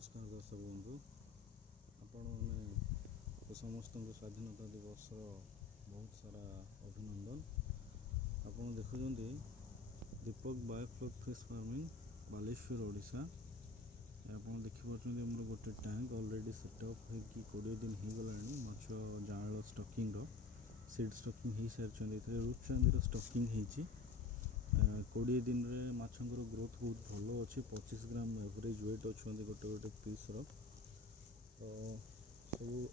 नमस्कार दर्शक बंधु आपण समस्त स्वाधीनता दिवस बहुत सारा अभिनंदन। आपण देखुं Deepak biofloc fish farming Baleswar Odisha. आप देखिए मोर गोटे टैंक ऑलरेडी सेटअप हो 20 दिन हो गला माछ जाल स्टॉकिंग सीड स्टॉकिंग हो सारी रूट चांदी स्टॉकिंग होती 20 दिन में माछर ग्रोथ बहुत भल अच्छे 25 ग्राम एवरेज वेट अच्छा गोटे गोटे पीस सब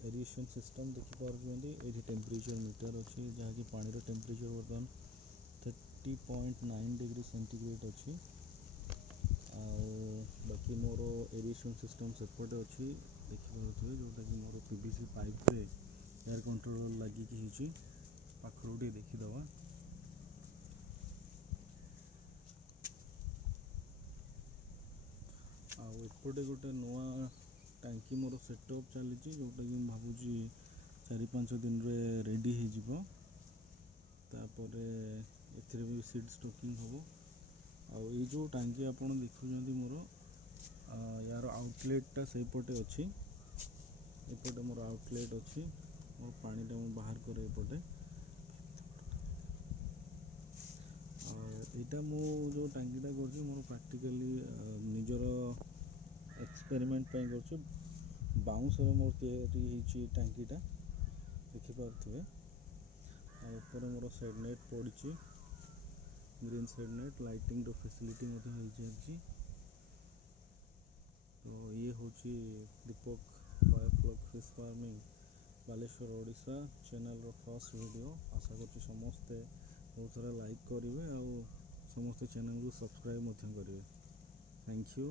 एरिएशन सिस्टम देखिपारे ये टेम्परेचर मीटर अच्छी जहाँकि पानी टेम्परेचर बर्तमान 30.9 डिग्री सेंटीग्रेड अच्छी। बाकी मोर एरिएशन सिस्टम सेपटे अच्छी देखिपे जोटा कि मोर पीवीसी पाइप रे एयर कंट्रोल लगिकी पाखर देखीदवा। एपटे गोटे नुआ टांकी मोर सेटअप चली जोटा कि भावुँ 4-5 दिन रे रेडी हो भी सीड स्टॉकिंग हम आई जो टांकी आप देखुं मोर यार आउटलेटा से पटे अच्छी एपटे मोर आउटलेट अच्छी मोर पानी टा बाहर करे एपटे यहाँ मु जो टांकीटा कर मोर प्रैक्टिकली निजर एक्सपेरिमेंट कर बाउंस मोर तैयारी टांकीटा देखिपे ऊपर मोर साइड नेट पड़ी green side net lighting facility हो। तो ये हूँ Deepak biofloc fish farming Baleswar Odisha channel first video. आशा कर समस्ते बहुत सारा लाइक करेंगे आ समस्ते चैनल को सब्सक्राइब करेंगे। Thank you.